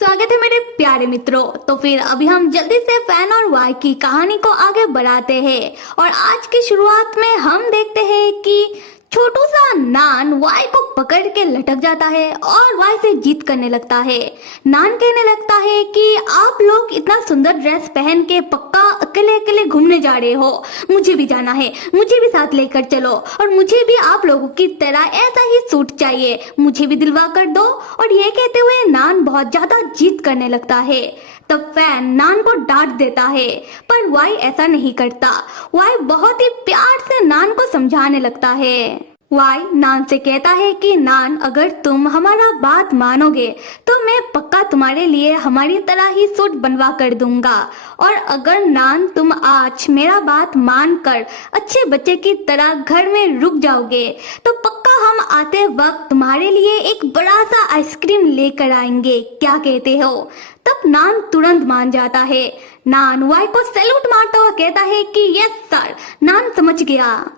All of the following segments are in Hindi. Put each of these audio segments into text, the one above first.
स्वागत है मेरे प्यारे मित्रों। तो फिर अभी हम जल्दी से फैन और वाई की कहानी को आगे बढ़ाते हैं और आज की शुरुआत में हम देखते हैं कि छोटू सा नान वाई को पकड़ के लटक जाता है और वाई से जीत करने लगता है। नान कहने लगता है कि आप लोग इतना सुंदर ड्रेस पहन के पक्का अकेले अकेले घूमने जा रहे हो, मुझे भी जाना है, मुझे भी साथ लेकर चलो और मुझे भी आप लोगों की तरह ऐसा ही सूट चाहिए, मुझे भी दिलवा कर दो। और ये कहते हुए नान बहुत ज्यादा जिद करने लगता है। तब फैन नान को डांट देता है पर वाई ऐसा नहीं करता। वाई बहुत ही प्यार से नान को समझाने लगता है। वाई नान से कहता है कि नान, अगर तुम हमारा बात मानोगे तो मैं पक्का तुम्हारे लिए हमारी तरह ही सूट बनवा कर दूंगा। और अगर नान तुम आज मेरा बात मानकर अच्छे बच्चे की तरह घर में रुक जाओगे तो पक्का हम आते वक्त तुम्हारे लिए एक बड़ा सा आइसक्रीम लेकर आएंगे, क्या कहते हो? तब नान तुरंत मान जाता है। नान वाई को सैल्यूट मारता हुआ कहता है कि यस सर, नान समझ गया।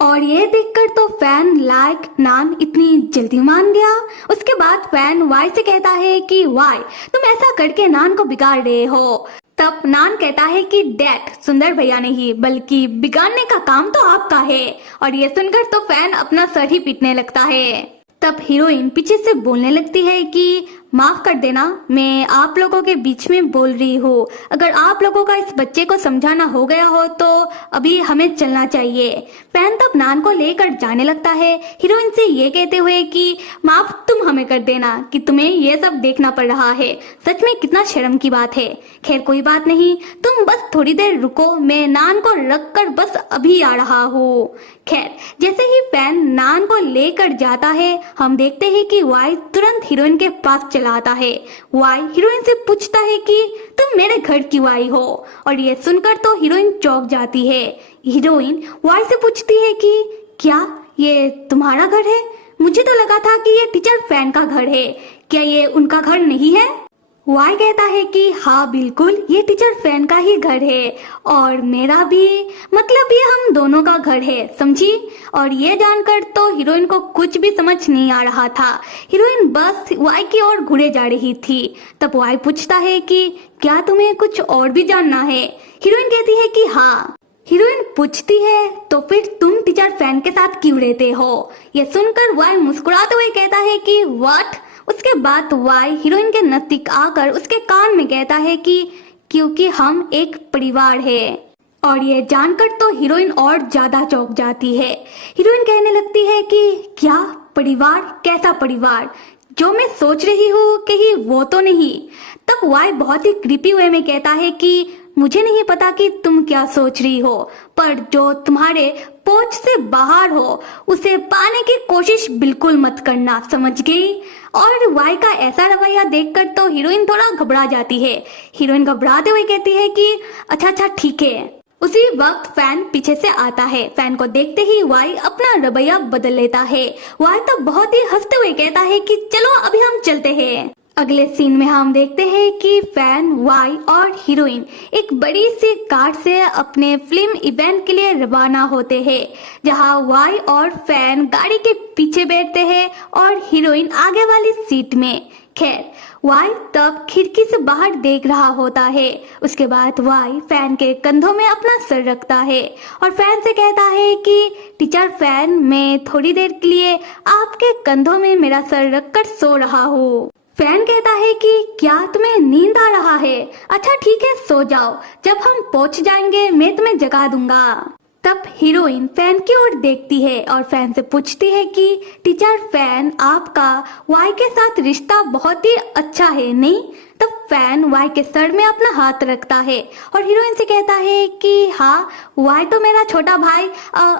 और ये देखकर तो फैन लाइक नान इतनी जल्दी मान गया। उसके बाद फैन वाई से कहता है कि वाई, तुम ऐसा करके नान को बिगाड़ रहे हो। तब नान कहता है कि डैड, सुंदर भैया नहीं बल्कि बिगाड़ने का काम तो आपका है। और ये सुनकर तो फैन अपना सर ही पीटने लगता है। तब हीरोइन पीछे से बोलने लगती है कि माफ कर देना, मैं आप लोगों के बीच में बोल रही हूँ। अगर आप लोगों का इस बच्चे को समझाना हो गया हो तो अभी हमें चलना चाहिए। फैन तब नान को लेकर जाने लगता है, हीरोइन से ये कहते हुए कि माफ तुम हमें कर देना कि तुम्हें ये सब देखना पड़ रहा है, सच में कितना शर्म की बात है। खैर कोई बात नहीं, तुम बस थोड़ी देर रुको, मैं नान को रख कर बस अभी आ रहा हूँ। खैर जैसे ही फैन नान को लेकर जाता है हम देखते हैं कि वाई तुरंत हीरोइन के पास चला आता है। वाई हीरोइन से पूछता है कि तुम मेरे घर क्यों आई हो? और ये सुनकर तो हीरोइन चौंक जाती है। हीरोइन वाई से पूछती है कि क्या ये तुम्हारा घर है? मुझे तो लगा था कि ये टीचर फैन का घर है, क्या ये उनका घर नहीं है? वाई कहता है कि हाँ बिल्कुल, ये टीचर फैन का ही घर है और मेरा भी, मतलब ये हम दोनों का घर है, समझी? और ये जानकर तो हीरोइन को कुछ भी समझ नहीं आ रहा था। हीरोइन बस वाई की ओर घूरे जा रही थी। तब वाई पूछता है कि क्या तुम्हें कुछ और भी जानना है? हीरोइन कहती है कि हाँ। हीरोइन पूछती है तो फिर तुम टीचर फैन के साथ क्यों रहते हो? ये सुनकर वाई मुस्कुराते हुए कहता है कि व्हाट? उसके बाद वाई हीरोइन के नजदीक आकर उसके कान में कहता है कि क्योंकि हम एक परिवार है। और ये जानकर तो हीरोइन और ज्यादा चौंक जाती है। हीरोइन कहने लगती है कि क्या परिवार? कैसा परिवार? जो मैं सोच रही हूँ कहीं वो तो नहीं। तब वाई बहुत ही क्रीपी वे में कहता है कि मुझे नहीं पता कि तुम क्या सोच रही हो, पर जो तुम्हारे पहुंच से बाहर हो उसे पाने की कोशिश बिल्कुल मत करना, समझ गई? और वाई का ऐसा रवैया देखकर तो हीरोइन थोड़ा घबरा जाती है। हीरोइन घबराते हुए कहती है कि अच्छा ठीक है। उसी वक्त फैन पीछे से आता है। फैन को देखते ही वाई अपना रवैया बदल लेता है। वाई तो बहुत ही हंसते हुए कहता है कि चलो अभी हम चलते हैं। अगले सीन में हम देखते हैं कि फैन, वाई और हीरोइन एक बड़ी सी कार से अपने फिल्म इवेंट के लिए रवाना होते हैं, जहां वाई और फैन गाड़ी के पीछे बैठते हैं और हीरोइन आगे वाली सीट में। खैर वाई तब खिड़की से बाहर देख रहा होता है। उसके बाद वाई फैन के कंधों में अपना सर रखता है और फैन से कहता है कि टीचर फैन, मैं थोड़ी देर के लिए आपके कंधों में मेरा सर रखकर सो रहा हूँ। फैन कहता है कि क्या तुम्हें नींद आ रहा है? अच्छा ठीक है, सो जाओ, जब हम पहुंच जाएंगे मैं तुम्हें जगा दूंगा। तब हीरोइन फैन की ओर देखती है और फैन से पूछती है कि टीचर फैन, आपका वाई के साथ रिश्ता बहुत ही अच्छा है नहीं? तब फैन वाई के सर में अपना हाथ रखता है और हीरोइन से कहता है कि हाँ, वाई तो मेरा छोटा भाई,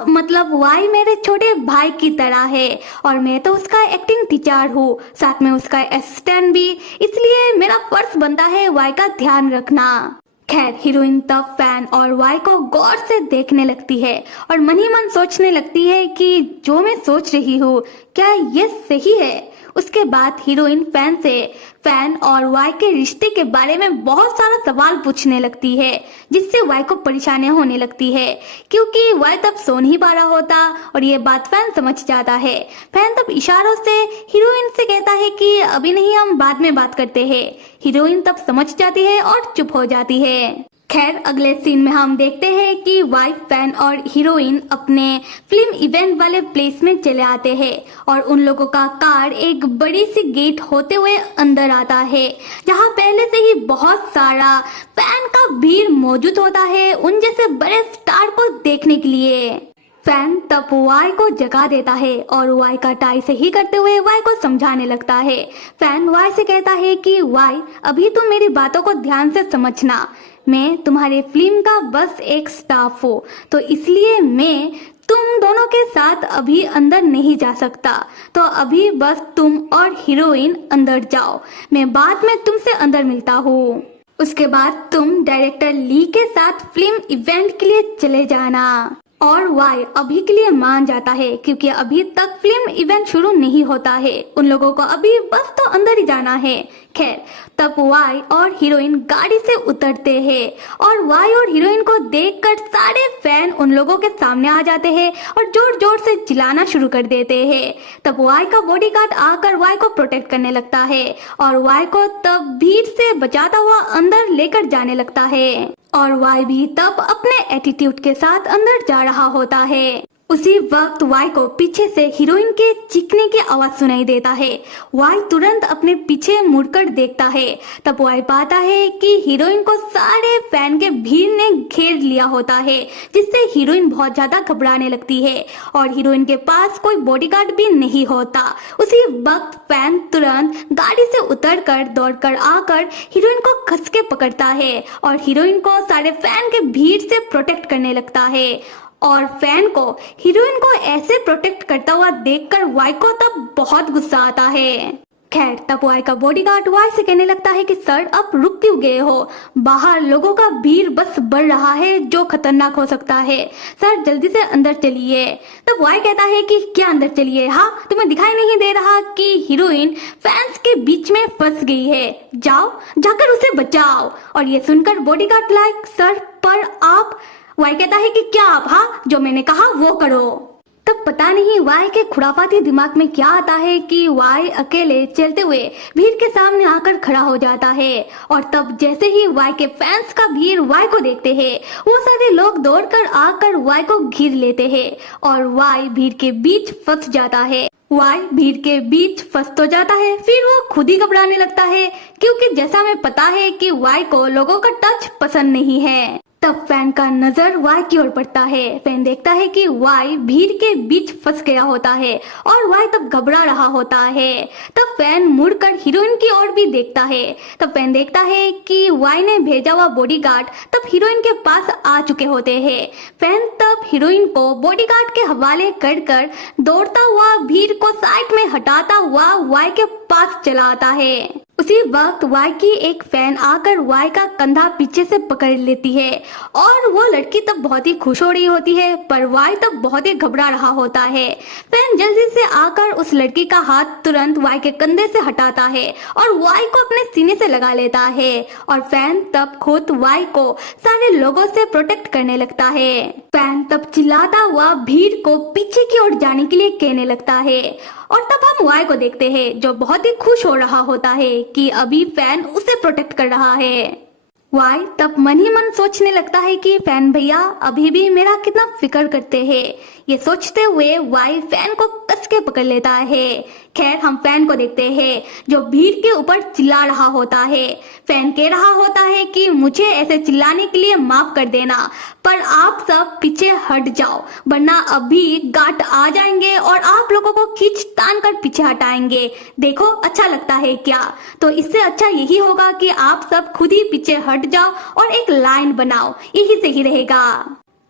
मतलब वाई मेरे छोटे भाई की तरह है और मैं तो उसका एक्टिंग टीचर हूँ, साथ में उसका असिस्टेंट भी, इसलिए मेरा फर्ज बनता है वाई का ध्यान रखना। खैर हीरोइन तब फैन और वाई को गौर से देखने लगती है और मन ही मन सोचने लगती है कि जो मैं सोच रही हूँ क्या ये सही है? उसके बाद हीरोइन फैन से फैन और वाई के रिश्ते के बारे में बहुत सारा सवाल पूछने लगती है, जिससे वाई को परेशानियां होने लगती है क्योंकि वाई तब सो नहीं पा रहा होता और ये बात फैन समझ जाता है। फैन तब इशारों से हीरोइन से से कहता है कि अभी नहीं, हम बाद में बात करते हैं। हीरोइन तब समझ जाती है और चुप हो जाती है। खैर अगले सीन में हम देखते हैं कि वाइफ फैन और हीरोइन अपने फिल्म इवेंट वाले प्लेस में चले आते हैं और उन लोगों का कार एक बड़ी सी गेट होते हुए अंदर आता है, जहां पहले से ही बहुत सारा फैन का भीड़ मौजूद होता है उन जैसे बड़े स्टार को देखने के लिए। फैन तब वाई को जगा देता है और वाई का टाई सही करते हुए वाई को समझाने लगता है। फैन वाई से कहता है कि वाई, अभी तुम मेरी बातों को ध्यान से समझना। मैं तुम्हारे फिल्म का बस एक स्टाफ हूँ, तो इसलिए मैं तुम दोनों के साथ अभी अंदर नहीं जा सकता। तो अभी बस तुम और हीरोइन अंदर जाओ, मैं बाद में तुमसे अंदर मिलता हूँ। उसके बाद तुम डायरेक्टर ली के साथ फिल्म इवेंट के लिए चले जाना। और वाई अभी के लिए मान जाता है क्योंकि अभी तक फिल्म इवेंट शुरू नहीं होता है, उन लोगों को अभी बस तो अंदर ही जाना है। खैर तब वाई और हीरोइन गाड़ी से उतरते हैं और वाई और हीरोइन को देखकर सारे फैन उन लोगों के सामने आ जाते हैं और जोर जोर से चिल्लाना शुरू कर देते हैं। तब वाई का बॉडीगार्ड आकर वाई को प्रोटेक्ट करने लगता है और वाई को तब भीड़ से बचाता हुआ अंदर लेकर जाने लगता है और वाई भी तब अपने एटीट्यूड के साथ अंदर जा रहा होता है। उसी वक्त वाई को पीछे से हीरोइन के चीखने की आवाज सुनाई देता है। वाई तुरंत अपने पीछे मुड़कर देखता है। तब वाई पाता है कि हीरोइन को सारे फैन के भीड़ ने घेर लिया होता है, जिससे हीरोइन बहुत ज्यादा घबराने लगती है और हीरोइन के पास कोई बॉडीगार्ड भी नहीं होता। उसी वक्त फैन तुरंत गाड़ी से उतरकर दौड़कर आकर हीरोइन को कस के पकड़ता है और हीरोइन को सारे फैन के भीड़ से प्रोटेक्ट करने लगता है। और फैन को हीरोइन को ऐसे प्रोटेक्ट करता हुआ देखकर वाई को तब बहुत गुस्सा आता है। खैर तब वाई का बॉडीगार्ड वाई से कहने लगता है कि सर अब रुक क्यों गए हो, बाहर लोगों का भीड़ बस बढ़ रहा है जो खतरनाक हो सकता है, सर जल्दी से अंदर चलिए। तब वाई कहता है कि क्या अंदर चलिए, हाँ तुम्हें दिखाई नहीं दे रहा कि हीरोइन फैंस के बीच में फंस गई है, जाओ जाकर उसे बचाओ। और ये सुनकर बॉडीगार्ड लाइक सर पर आप, वाई कहता है कि क्या आप, हाँ जो मैंने कहा वो करो। तब पता नहीं वाई के खुराफाती दिमाग में क्या आता है कि वाई अकेले चलते हुए भीड़ के सामने आकर खड़ा हो जाता है और तब जैसे ही वाई के फैंस का भीड़ वाई को देखते हैं, वो सारे लोग दौड़कर आकर वाई को घेर लेते हैं और वाई भीड़ के बीच फंस जाता है। वाई भीड़ के बीच फंस तो जाता है, फिर वो खुद ही घबराने लगता है क्योंकि जैसा हमें पता है कि वाई को लोगों का टच पसंद नहीं है। तब फैन का नजर वाई की ओर पड़ता है। फैन देखता है कि वाई भीड़ के बीच फंस गया होता है और वाई तब घबरा रहा होता है। तब फैन मुड़कर हीरोइन की ओर भी देखता है। तब फैन देखता है कि वाई ने भेजा हुआ बॉडीगार्ड तब हीरोइन के पास आ चुके होते हैं। फैन तब हीरोइन को बॉडीगार्ड के हवाले कर दौड़ता हुआ भीड़ को साइड में हटाता हुआ वाई के पास चला आता है। उसी वक्त वाई की एक फैन आकर वाई का कंधा पीछे से पकड़ लेती है और वो लड़की तब बहुत ही खुश हो रही होती है, पर वाई तब बहुत ही घबरा रहा होता है। फैन जल्दी से आकर उस लड़की का हाथ तुरंत वाई के कंधे से हटाता है और वाई को अपने सीने से लगा लेता है और फैन तब खुद वाई को सारे लोगों से प्रोटेक्ट करने लगता है। फैन तब चिल्लाता हुआ भीड़ को पीछे की ओर जाने के लिए कहने लगता है और तब हम वाई को देखते हैं जो बहुत ही खुश हो रहा होता है कि अभी फैन उसे प्रोटेक्ट कर रहा है। वाई तब मन ही मन सोचने लगता है कि फैन भैया अभी भी मेरा कितना फिक्र करते हैं। ये सोचते हुए वाई फैन को कस के पकड़ लेता है। खैर हम फैन को देखते हैं जो भीड़ के ऊपर चिल्ला रहा होता है। फैन कह रहा होता है कि मुझे ऐसे चिल्लाने के लिए माफ कर देना, पर आप सब पीछे हट जाओ वरना अभी गार्ड आ जाएंगे और आप लोगों को खींच तान कर पीछे हटाएंगे। देखो अच्छा लगता है क्या? तो इससे अच्छा यही होगा कि आप सब खुद ही पीछे हट जाओ और एक लाइन बनाओ, यही सही रहेगा।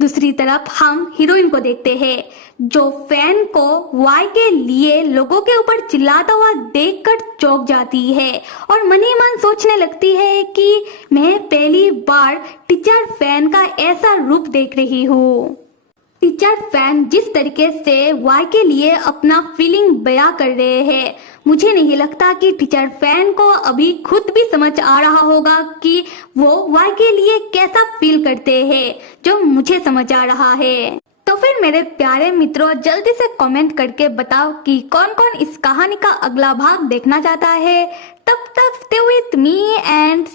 दूसरी तरफ हम हीरोइन को देखते हैं जो फैन को वाई के लिए लोगों के ऊपर चिल्लाता हुआ देखकर चौंक जाती है और मन ही मन सोचने लगती है कि मैं पहली बार टीचर फैन का ऐसा रूप देख रही हूँ। टीचर फैन जिस तरीके से वाई के लिए अपना फीलिंग बयां कर रहे हैं, मुझे नहीं लगता कि टीचर फैन को अभी खुद भी समझ आ रहा होगा कि वो वाई के लिए कैसा फील करते हैं जो मुझे समझ आ रहा है। तो फिर मेरे प्यारे मित्रों जल्दी से कमेंट करके बताओ कि कौन कौन इस कहानी का अगला भाग देखना चाहता है। तब तक स्टे विथ मी एंड